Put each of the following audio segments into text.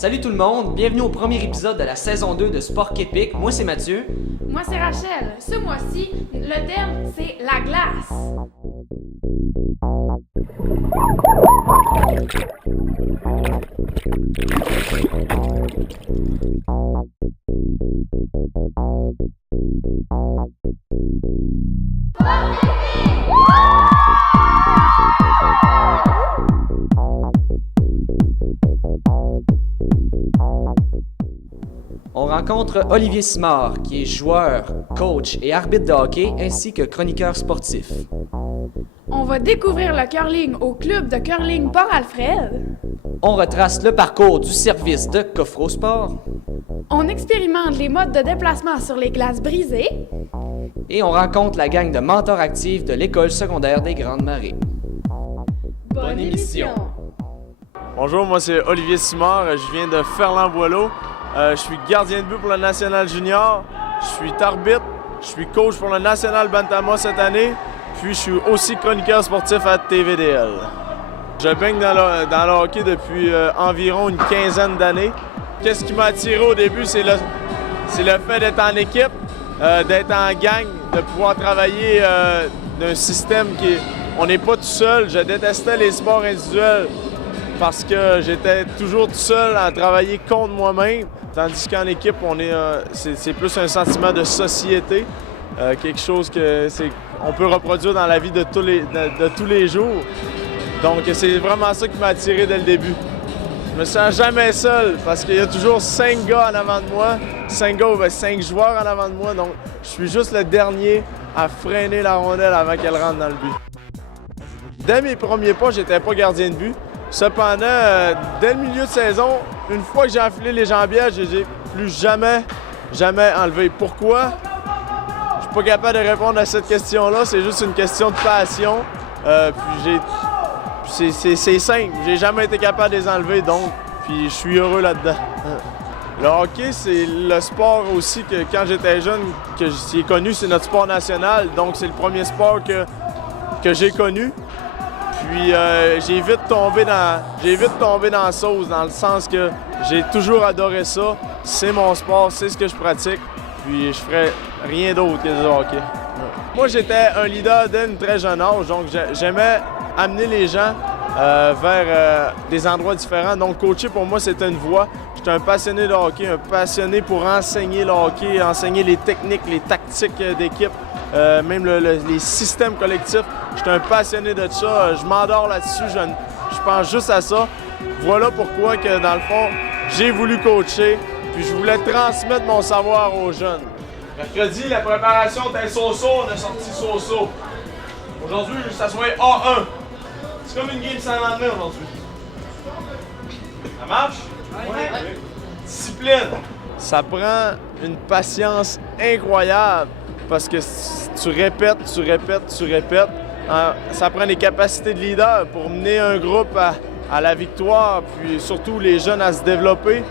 Salut tout le monde, bienvenue au premier épisode de la saison 2 de Sport Képique. Moi c'est Mathieu. Moi c'est Rachel. Ce mois-ci, le thème c'est la glace. On rencontre Olivier Simard, qui est joueur, coach et arbitre de hockey, ainsi que chroniqueur sportif. On va découvrir le curling au club de curling Port-Alfred. On retrace le parcours du service de Coffreau Sport. On expérimente les modes de déplacement sur les glaces brisées. Et on rencontre la gang de mentors actifs de l'école secondaire des Grandes Marées. Bonne émission! Bonjour, moi c'est Olivier Simard, je viens de Ferland-Boileau. Je suis gardien de but pour le National Junior, je suis arbitre, je suis coach pour le National Bantama cette année, puis je suis aussi chroniqueur sportif à TVDL. Je baigne dans le hockey depuis environ une quinzaine d'années. Qu'est-ce qui m'a attiré au début, c'est le fait d'être en équipe, d'être en gang, de pouvoir travailler d'un système on n'est pas tout seul. Je détestais les sports individuels parce que j'étais toujours tout seul à travailler contre moi-même. Tandis qu'en équipe, c'est plus un sentiment de société, quelque chose qu'on peut reproduire dans la vie de tous les jours. Donc c'est vraiment ça qui m'a attiré dès le début. Je me sens jamais seul parce qu'il y a toujours 5 gars en avant de moi, 5 joueurs en avant de moi, donc je suis juste le dernier à freiner la rondelle avant qu'elle rentre dans le but. Dès mes premiers pas, j'étais pas gardien de but. Cependant, dès le milieu de saison, une fois que j'ai enfilé les jambières, je les ai plus jamais enlevées. Pourquoi? Je suis pas capable de répondre à cette question-là. C'est juste une question de passion. C'est simple. J'ai jamais été capable de les enlever, donc puis je suis heureux là-dedans. Le hockey, c'est le sport aussi que quand j'étais jeune, que j'ai connu, c'est notre sport national. Donc c'est le premier sport que j'ai connu. Puis j'ai vite tombé dans la sauce, dans le sens que j'ai toujours adoré ça. C'est mon sport, c'est ce que je pratique. Puis je ferais rien d'autre que du hockey. Moi, j'étais un leader dès une très jeune âge, donc j'aimais amener les gens vers des endroits différents. Donc coacher, pour moi, c'était une voie. J'étais un passionné de hockey, un passionné pour enseigner le hockey, enseigner les techniques, les tactiques d'équipe, même les systèmes collectifs. J'étais un passionné de ça. Je m'endors là-dessus. Je pense juste à ça. Voilà pourquoi que, dans le fond, j'ai voulu coacher. Puis je voulais transmettre mon savoir aux jeunes. Mercredi, la préparation était so-so. On a sorti so-so. Aujourd'hui, ça soit A1. C'est comme une game sans lendemain aujourd'hui. Ça marche? Oui. Discipline. Ça prend une patience incroyable parce que tu répètes. Ça prend des capacités de leader pour mener un groupe à la victoire, puis surtout les jeunes à se développer.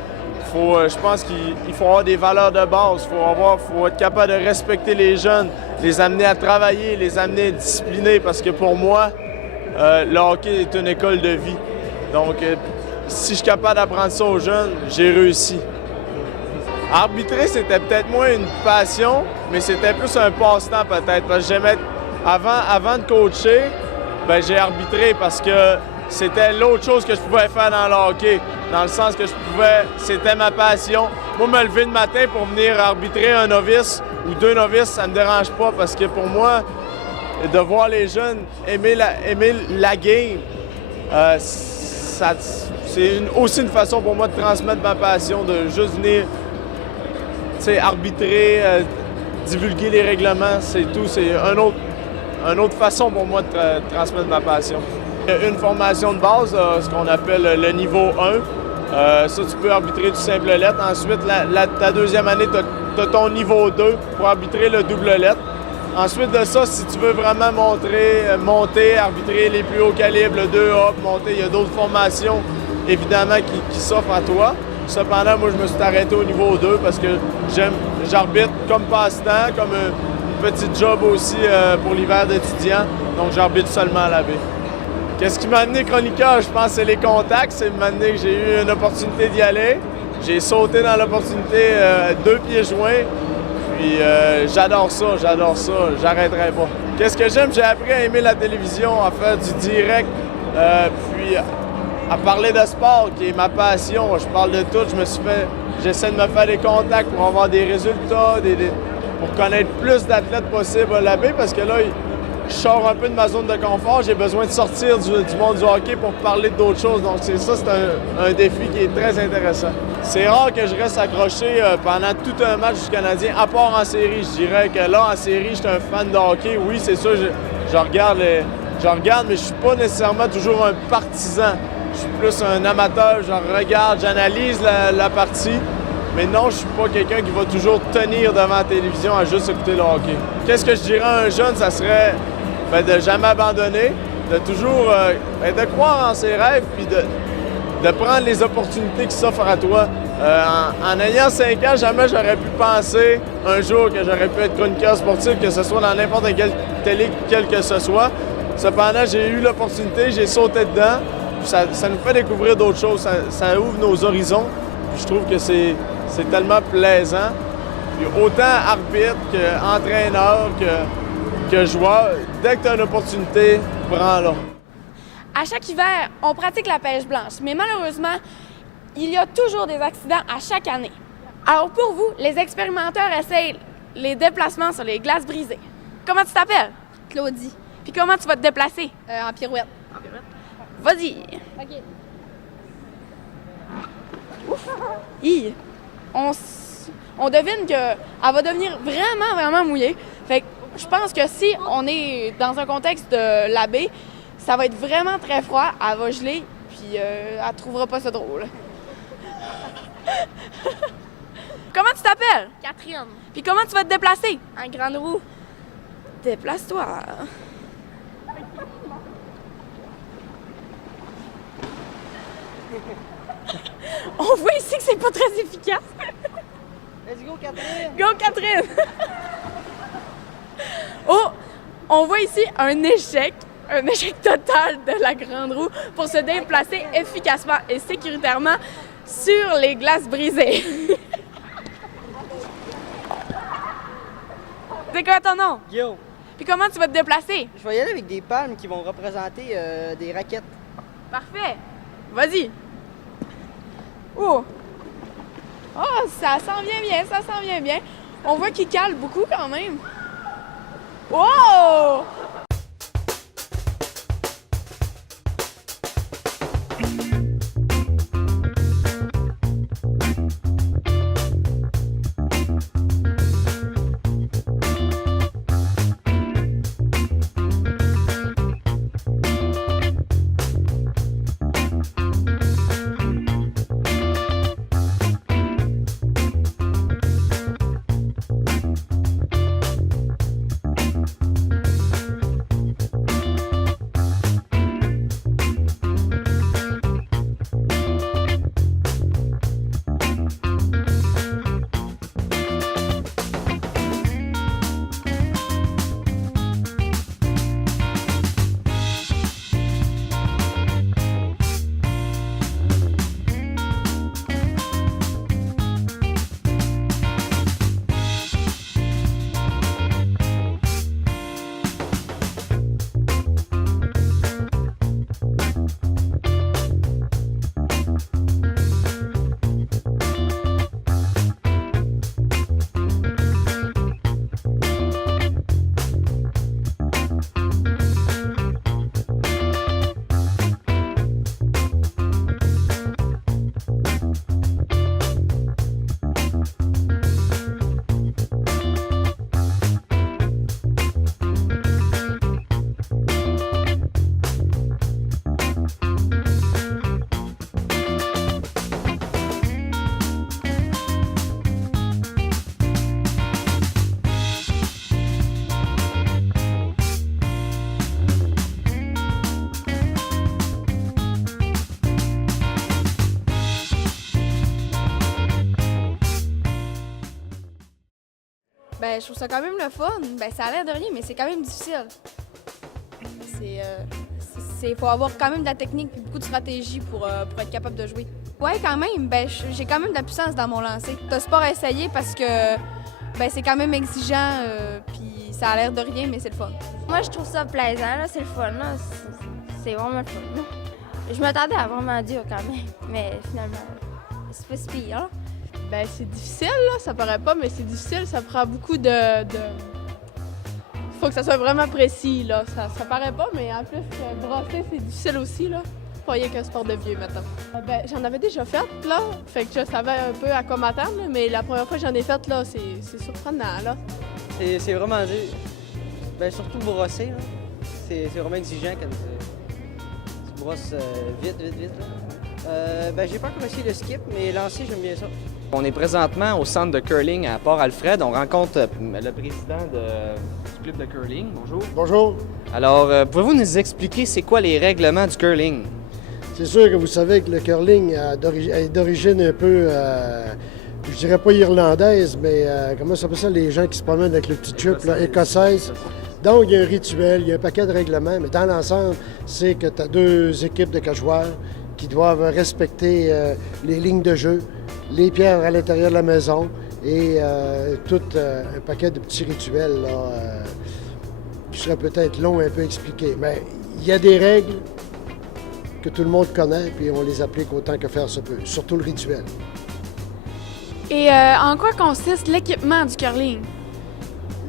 Je pense qu'il faut avoir des valeurs de base. Il faut être capable de respecter les jeunes, les amener à travailler, les amener à discipliner, parce que pour moi, le hockey est une école de vie. Donc, si je suis capable d'apprendre ça aux jeunes, j'ai réussi. Arbitrer, c'était peut-être moins une passion, mais c'était plus un passe-temps peut-être. Parce que j'aimais, avant de coacher, j'ai arbitré parce que c'était l'autre chose que je pouvais faire dans le hockey. Dans le sens que c'était ma passion. Moi, me lever le matin pour venir arbitrer un novice ou 2 novices, ça me dérange pas parce que pour moi, de voir les jeunes aimer la game, c'est aussi une façon pour moi de transmettre ma passion, de juste venir arbitrer, divulguer les règlements, c'est tout. C'est une autre façon pour moi de transmettre ma passion. Une formation de base, ce qu'on appelle le niveau 1. Ça, tu peux arbitrer du simple lettre. Ensuite, ta deuxième année, tu as ton niveau 2 pour arbitrer le double lettre. Ensuite de ça, si tu veux vraiment monter, arbitrer les plus hauts calibres, le 2A, monter, il y a d'autres formations, évidemment, qui s'offrent à toi. Cependant, moi, je me suis arrêté au niveau 2 parce que j'arbitre comme passe-temps, comme un petit job aussi pour l'hiver d'étudiant. Donc, j'arbitre seulement à la baie. Qu'est-ce qui m'a amené chroniqueur? Je pense que c'est les contacts. C'est m'amener que j'ai eu une opportunité d'y aller. J'ai sauté dans l'opportunité 2 pieds joints. Puis j'adore ça, j'arrêterai pas. Qu'est-ce que j'aime? J'ai appris à aimer la télévision, à faire du direct, puis à parler de sport, qui est ma passion. Je parle de tout, j'essaie de me faire des contacts pour avoir des résultats, pour connaître plus d'athlètes possible à l'AB, parce que là, je sors un peu de ma zone de confort, j'ai besoin de sortir du monde du hockey pour parler d'autres choses. Donc c'est un défi qui est très intéressant. C'est rare que je reste accroché pendant tout un match du Canadien, à part en série. Je dirais que là, en série, je suis un fan de hockey. Oui, c'est sûr, je regarde, mais je suis pas nécessairement toujours un partisan. Je suis plus un amateur, je regarde, j'analyse la partie. Mais non, je suis pas quelqu'un qui va toujours tenir devant la télévision à juste écouter le hockey. Qu'est-ce que je dirais à un jeune? Ça serait de jamais abandonner, de toujours de croire en ses rêves, puis de prendre les opportunités qui s'offrent à toi. En ayant 5 ans, jamais j'aurais pu penser un jour que j'aurais pu être chroniqueur sportif, que ce soit dans n'importe quelle télé, quel que ce soit. Cependant, j'ai eu l'opportunité, j'ai sauté dedans. Ça nous fait découvrir d'autres choses, ça ouvre nos horizons. Puis je trouve que c'est tellement plaisant. Puis autant arbitre qu'entraîneur que joueur, dès que tu as une opportunité, prends-la. À chaque hiver, on pratique la pêche blanche, mais malheureusement, il y a toujours des accidents à chaque année. Alors pour vous, les expérimenteurs essayent les déplacements sur les glaces brisées. Comment tu t'appelles? Claudie. Puis comment tu vas te déplacer? En pirouette. Vas-y. OK. Hi. On devine qu'elle va devenir vraiment, vraiment mouillée. Fait que je pense que si on est dans un contexte de la baie, ça va être vraiment très froid, elle va geler, puis elle trouvera pas ça drôle. Comment tu t'appelles? Catherine. Puis comment tu vas te déplacer? En grande roue. Déplace-toi. On voit ici que c'est pas très efficace. Let's go, Catherine! Go, Catherine! Oh! On voit ici un échec total de la grande roue pour se déplacer efficacement et sécuritairement sur les glaces brisées. C'est quoi ton nom? Guillaume, Puis comment tu vas te déplacer? je vais y aller avec des palmes qui vont représenter des raquettes. Parfait! Vas-y! Oh! Oh, ça s'en vient bien, ça s'en vient bien. On voit qu'il cale beaucoup quand même. Oh! Ben, je trouve ça quand même le fun. Ben, ça a l'air de rien, mais c'est quand même difficile. Il faut avoir quand même de la technique et beaucoup de stratégie pour être capable de jouer. Ouais, quand même. Ben, j'ai quand même de la puissance dans mon lancer. C'est un sport à essayer parce que c'est quand même exigeant, puis ça a l'air de rien, mais c'est le fun. Moi, je trouve ça plaisant, là, c'est le fun, là. C'est vraiment le fun. Là. Je m'attendais à vraiment dur quand même, mais finalement, c'est pas si pire. Là. Ben, c'est difficile, là, ça paraît pas, mais c'est difficile, ça prend beaucoup de... Faut que ça soit vraiment précis, là. Ça paraît pas, mais en plus, brasser, c'est difficile aussi, là. Pas rien qu'un sport de vieux, maintenant. Ben, j'en avais déjà fait, là, fait que je savais un peu à quoi m'attendre, là, mais la première fois que j'en ai fait, là, c'est surprenant, là. C'est vraiment dur. Ben, surtout brosser, là. C'est vraiment exigeant quand tu brosses vite, là. Ben, j'ai pas encore essayé le skip, mais lancer, j'aime bien ça. On est présentement au centre de curling à Port-Alfred. On rencontre le président du club de curling. Bonjour. Bonjour. Alors, pouvez-vous nous expliquer c'est quoi les règlements du curling? C'est sûr que vous savez que le curling est d'origine un peu, je dirais pas irlandaise, mais comment ça s'appelle ça, les gens qui se promènent avec le petit chup, là, écossaise. Donc, il y a un rituel, il y a un paquet de règlements, mais dans l'ensemble, c'est que tu as 2 équipes de 4 joueurs qui doivent respecter les lignes de jeu, les pierres à l'intérieur de la maison et tout un paquet de petits rituels là, qui seraient peut-être longs un peu expliqués. Mais il y a des règles que tout le monde connaît, puis on les applique autant que faire se peut, surtout le rituel. Et en quoi consiste l'équipement du curling?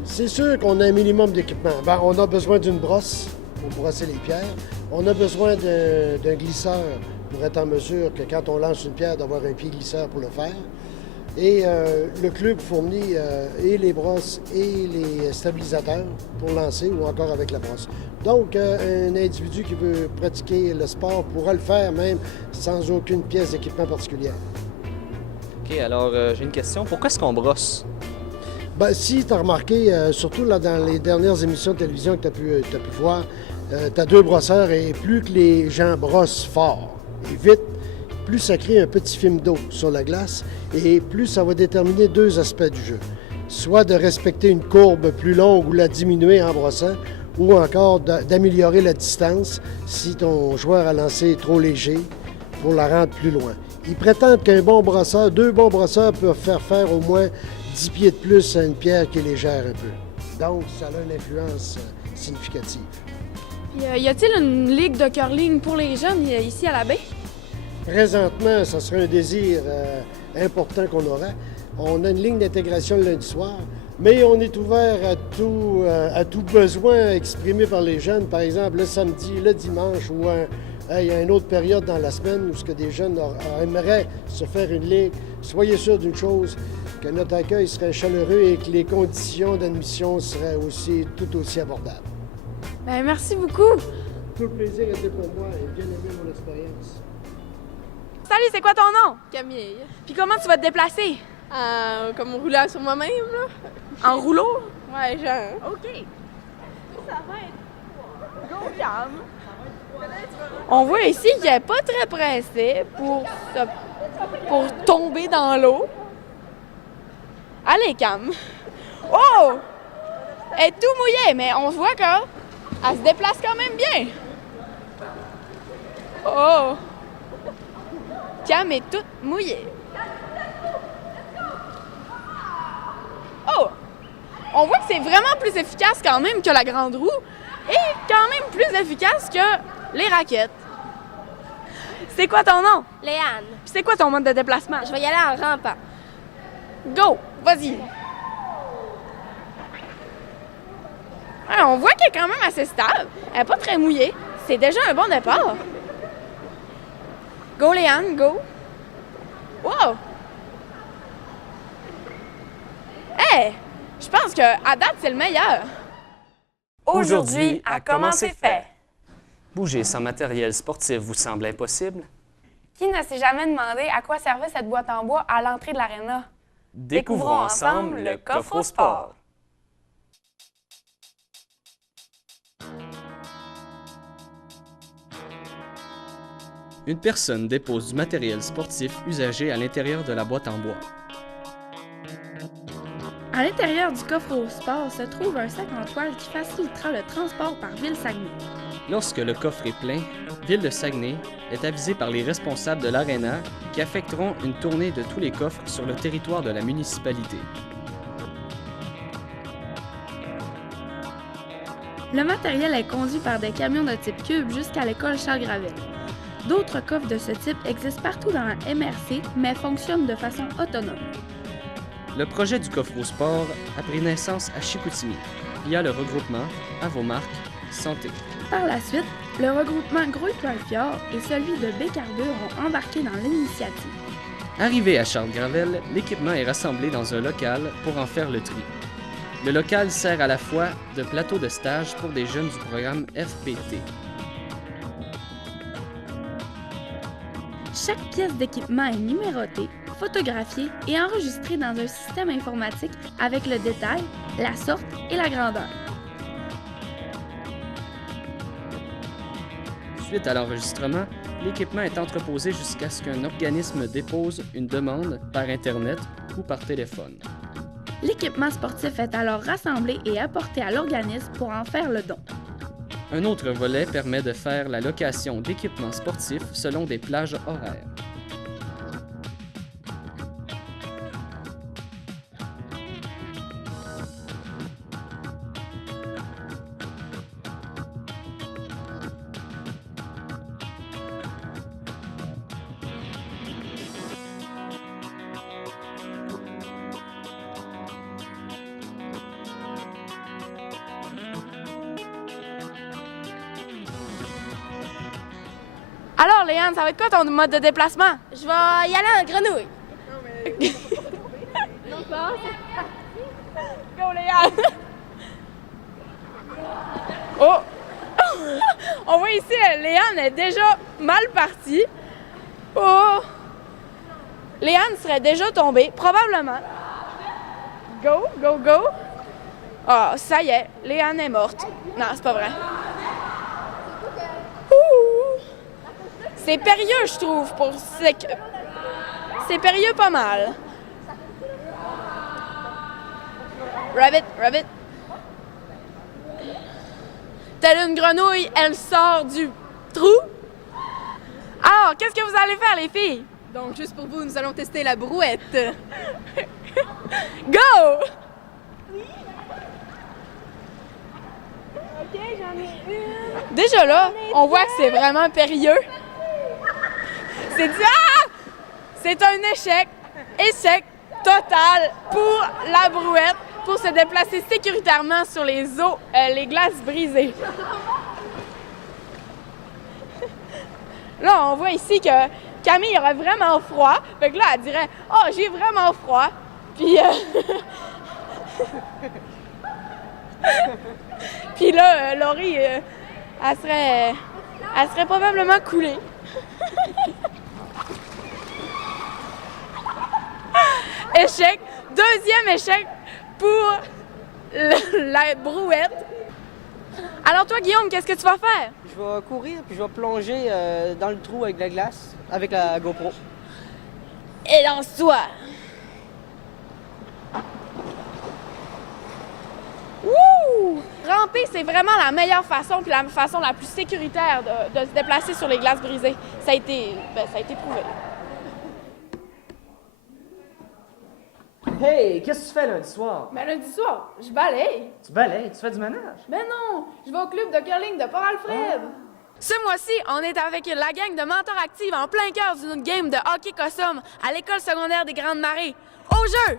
C'est sûr qu'on a un minimum d'équipement. Ben, on a besoin d'une brosse pour brosser les pierres. On a besoin d'un glisseur pour être en mesure que quand on lance une pierre, d'avoir un pied glisseur pour le faire. Et le club fournit et les brosses et les stabilisateurs pour lancer ou encore avec la brosse. Donc, un individu qui veut pratiquer le sport pourra le faire même sans aucune pièce d'équipement particulière. OK, alors j'ai une question. Pourquoi est-ce qu'on brosse? Ben, si tu as remarqué, surtout là, dans les dernières émissions de télévision que tu as pu voir, tu as 2 brosseurs et plus que les gens brossent fort et vite, plus ça crée un petit film d'eau sur la glace et plus ça va déterminer 2 aspects du jeu. Soit de respecter une courbe plus longue ou la diminuer en brossant, ou encore d'améliorer la distance si ton joueur a lancé trop léger pour la rendre plus loin. Ils prétendent qu'un bon brosseur, 2 bons brosseurs peuvent faire au moins 10 pieds de plus à une pierre qui est légère un peu. Donc, ça a une influence significative. Puis, y a-t-il une ligue de curling pour les jeunes ici à la baie? Présentement, ça serait un désir important qu'on aurait. On a une ligne d'intégration le lundi soir, mais on est ouvert à tout besoin exprimé par les jeunes. Par exemple, le samedi, le dimanche ou il y a une autre période dans la semaine où ce que des jeunes aimeraient se faire une ligue. Soyez sûr d'une chose, que notre accueil serait chaleureux et que les conditions d'admission seraient tout aussi abordables. Ben, merci beaucoup. Tout le plaisir était pour moi et bien aimé mon expérience. Salut, c'est quoi ton nom? Camille. Puis comment tu vas te déplacer? Comme roulant sur moi-même, là. En rouleau? Ouais, genre. OK. On voit ici qu'il n'est pas très pressé pour tomber dans l'eau. Allez, Cam. Oh! Elle est tout mouillée, mais on voit qu'elle se déplace quand même bien. Oh! Cam est toute mouillée. Oh! On voit que c'est vraiment plus efficace quand même que la grande roue et quand même plus efficace que les raquettes. C'est quoi ton nom? Léane, Puis c'est quoi ton mode de déplacement? je vais y aller en rampant. Go! Vas-y! Ouais, on voit qu'elle est quand même assez stable. Elle n'est pas très mouillée. C'est déjà un bon départ. Go, Léane, go! Wow! Hey! Je pense qu'à date, c'est le meilleur. Aujourd'hui, à comment c'est fait? Bouger sans matériel sportif vous semble impossible? Qui ne s'est jamais demandé à quoi servait cette boîte en bois à l'entrée de l'aréna? Découvrons ensemble le coffre au sport. Une personne dépose du matériel sportif usagé à l'intérieur de la boîte en bois. À l'intérieur du coffre au sport se trouve un sac en toile qui facilitera le transport par Ville-Saguenay. Lorsque le coffre est plein, Ville de Saguenay est avisée par les responsables de l'aréna qui affecteront une tournée de tous les coffres sur le territoire de la municipalité. Le matériel est conduit par des camions de type cube jusqu'à l'école Charles Gravel. D'autres coffres de ce type existent partout dans la MRC, mais fonctionnent de façon autonome. Le projet du coffre au sport a pris naissance à Chicoutimi, via le regroupement Avomarque Santé. Par la suite, le regroupement Grouille-Poil-Fjord et celui de Bécarbure ont embarqué dans l'initiative. Arrivé à Charles-Gravel, l'équipement est rassemblé dans un local pour en faire le tri. Le local sert à la fois de plateau de stage pour des jeunes du programme FPT. Chaque pièce d'équipement est numérotée, photographiée et enregistrée dans un système informatique avec le détail, la sorte et la grandeur. Suite à l'enregistrement, l'équipement est entreposé jusqu'à ce qu'un organisme dépose une demande par Internet ou par téléphone. L'équipement sportif est alors rassemblé et apporté à l'organisme pour en faire le don. Un autre volet permet de faire la location d'équipements sportifs selon des plages horaires. Alors, Léane, ça va être quoi ton mode de déplacement? Je vais y aller en grenouille. Go, Léane! Oh! On voit ici, Léane est déjà mal partie. Oh! Léane serait déjà tombée, probablement. Go, go, go! Ah, ça y est, Léane est morte. Non, c'est pas vrai. Ouh! C'est périlleux, je trouve, pour... C'est périlleux pas mal. Rabbit, rabbit. Telle une grenouille, elle sort du trou. Alors, qu'est-ce que vous allez faire, les filles? Donc, juste pour vous, nous allons tester la brouette. Go! OK, j'en ai une. Déjà là, on voit que c'est vraiment périlleux. C'est un échec total pour la brouette pour se déplacer sécuritairement sur les eaux, les glaces brisées. Là, on voit ici que Camille aurait vraiment froid. Fait que là, elle dirait « Oh, j'ai vraiment froid. » Puis, Puis là, Laurie, elle serait probablement coulée. Échec. Deuxième échec pour la brouette. Alors toi, Guillaume, qu'est-ce que tu vas faire? Je vais courir puis je vais plonger dans le trou avec la glace, avec la GoPro. Et lance-toi. Wouh! Ramper, c'est vraiment la meilleure façon puis la façon la plus sécuritaire de se déplacer sur les glaces brisées. Ça a été prouvé. Hey, qu'est-ce que tu fais lundi soir? Ben, lundi soir, je balaye. Tu balayes, tu fais du ménage? Ben non, je vais au club de curling de Port-Alfred. Ce mois-ci, on est avec la gang de Mentors Active en plein cœur d'une game de hockey Cossum à l'école secondaire des Grandes Marées. Au jeu!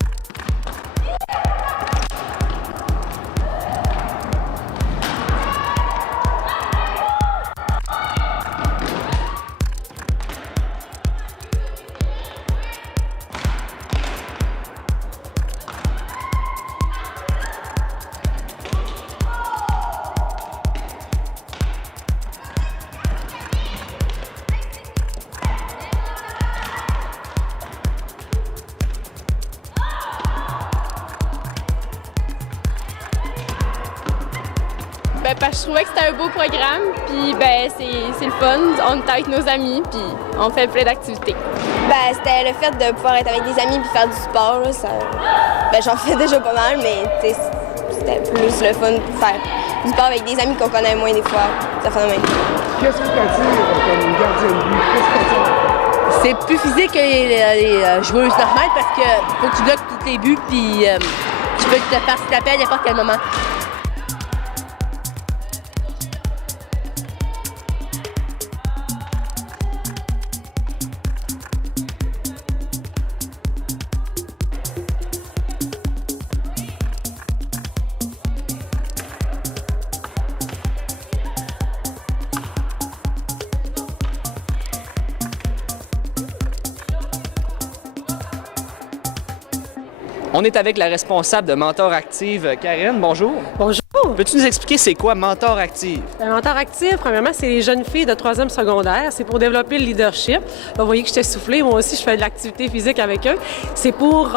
Ben, parce que je trouvais que c'était un beau programme, puis ben, c'est le fun. On est avec nos amis, puis on fait plein d'activités. Ben, c'était le fait de pouvoir être avec des amis puis faire du sport. Là, ça... Ben, j'en fais déjà pas mal, mais c'était plus le fun de faire du sport avec des amis qu'on connaît moins des fois. Ça fait le même. Qu'est-ce qui t'attire comme gardien de but? Qu'est-ce qui t'attire? C'est plus physique que les joueuses normales parce que faut que tu bloques tous tes buts puis tu peux te faire taper à n'importe quel moment. On est avec la responsable de Mentor Active, Karine. Bonjour. Bonjour. Peux-tu nous expliquer c'est quoi Mentor Active? Mentor Active, premièrement, c'est les jeunes filles de 3e secondaire. C'est pour développer le leadership. Là, vous voyez que je t'ai soufflé. Moi aussi, je fais de l'activité physique avec eux. C'est pour,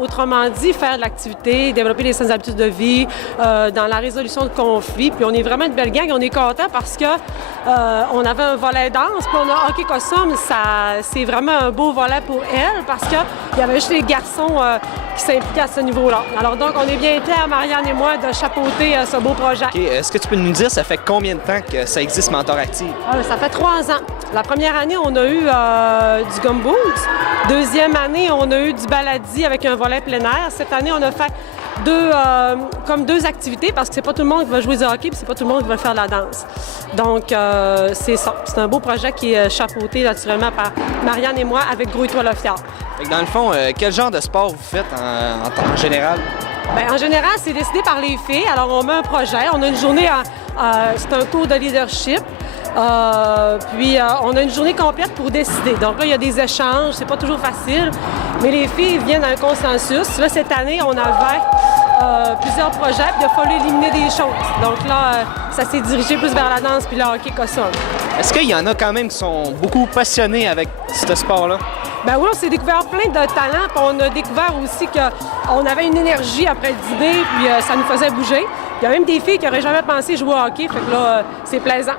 autrement dit, faire de l'activité, développer des saines habitudes de vie, dans la résolution de conflits. Puis on est vraiment une belle gang. On est content parce que on avait un volet danse, puis on a hockey costume. C'est vraiment un beau volet pour elles parce qu'il y avait juste les garçons qui s'impliquaient à ce niveau-là. Alors donc, on est bien fiers, Marianne et moi, de chapeauter ce beau projet. OK. Est-ce que tu peux nous dire, ça fait combien de temps que ça existe Mentor Active? Ça fait 3 ans. La première année, on a eu du gumboot. Deuxième année, on a eu du baladi avec un volet plein air. Cette année, on a fait deux activités parce que c'est pas tout le monde qui va jouer du hockey puis c'est pas tout le monde qui va faire de la danse. Donc, c'est ça. C'est un beau projet qui est chapeauté naturellement par Marianne et moi avec Gros et toi le fier. Fait que dans le fond, quel genre de sport vous faites en général? Bien, en général, c'est décidé par les filles. Alors, on met un projet. On a une journée, c'est un cours de leadership. Puis, on a une journée complète pour décider. Donc là, il y a des échanges. C'est pas toujours facile. Mais les filles viennent à un consensus. Là, cette année, on avait plusieurs projets. Puis, il a fallu éliminer des choses. Donc là, ça s'est dirigé plus vers la danse puis le hockey costume. Est-ce qu'il y en a quand même qui sont beaucoup passionnés avec ce sport-là? Ben oui, on s'est découvert plein de talents. Puis on a découvert aussi qu'on avait une énergie après le dîner, puis ça nous faisait bouger. Il y a même des filles qui n'auraient jamais pensé jouer au hockey. Fait que là, c'est plaisant.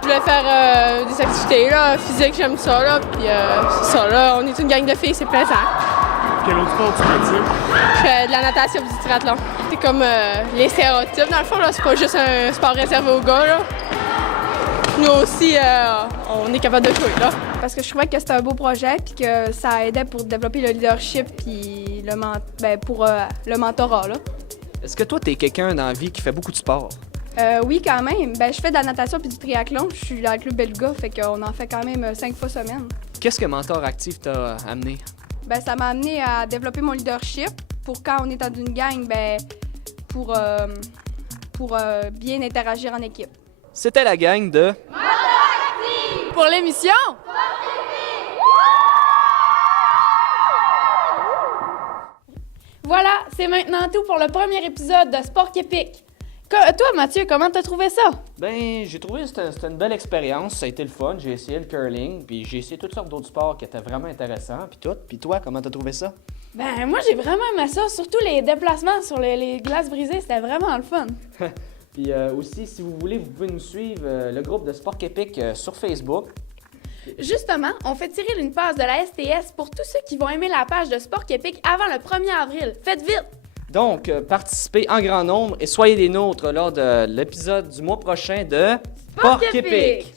Je voulais faire des activités là, physiques, j'aime ça. Là, puis c'est ça, là, on est une gang de filles, c'est plaisant. Quel autre sport tu pratiques? Je fais de la natation et du triathlon. C'est comme les stéréotypes, dans le fond, là, c'est pas juste un sport réservé aux gars. Là. Nous aussi, on est capable de jouer. Là. Parce que je trouvais que c'était un beau projet puis que ça aidait pour développer le leadership puis pour le mentorat. Là. Est-ce que toi, t'es quelqu'un dans la vie qui fait beaucoup de sport? Oui, quand même. Je fais de la natation puis du triathlon. Je suis dans le club Beluga, fait qu'on en fait quand même 5 fois semaine. Qu'est-ce que Mentor Active t'a amené? Ça m'a amené à développer mon leadership pour quand on est dans une gang, pour bien interagir en équipe. C'était la gang de... Pour l'émission! Voilà, c'est maintenant tout pour le premier épisode de Sport Épique. Toi, Mathieu, comment t'as trouvé ça? Ben, j'ai trouvé que c'était une belle expérience. Ça a été le fun. J'ai essayé le curling, puis j'ai essayé toutes sortes d'autres sports qui étaient vraiment intéressants. Puis tout. Puis toi, comment t'as trouvé ça? Ben, moi, j'ai vraiment aimé ça. Surtout les déplacements sur les glaces brisées. C'était vraiment le fun. Puis aussi, si vous voulez, vous pouvez nous suivre le groupe de Sport Épique sur Facebook. Justement, on fait tirer une passe de la STS pour tous ceux qui vont aimer la page de Sport Épique avant le 1er avril. Faites vite! Donc, participez en grand nombre et soyez des nôtres lors de l'épisode du mois prochain de Sport Épique.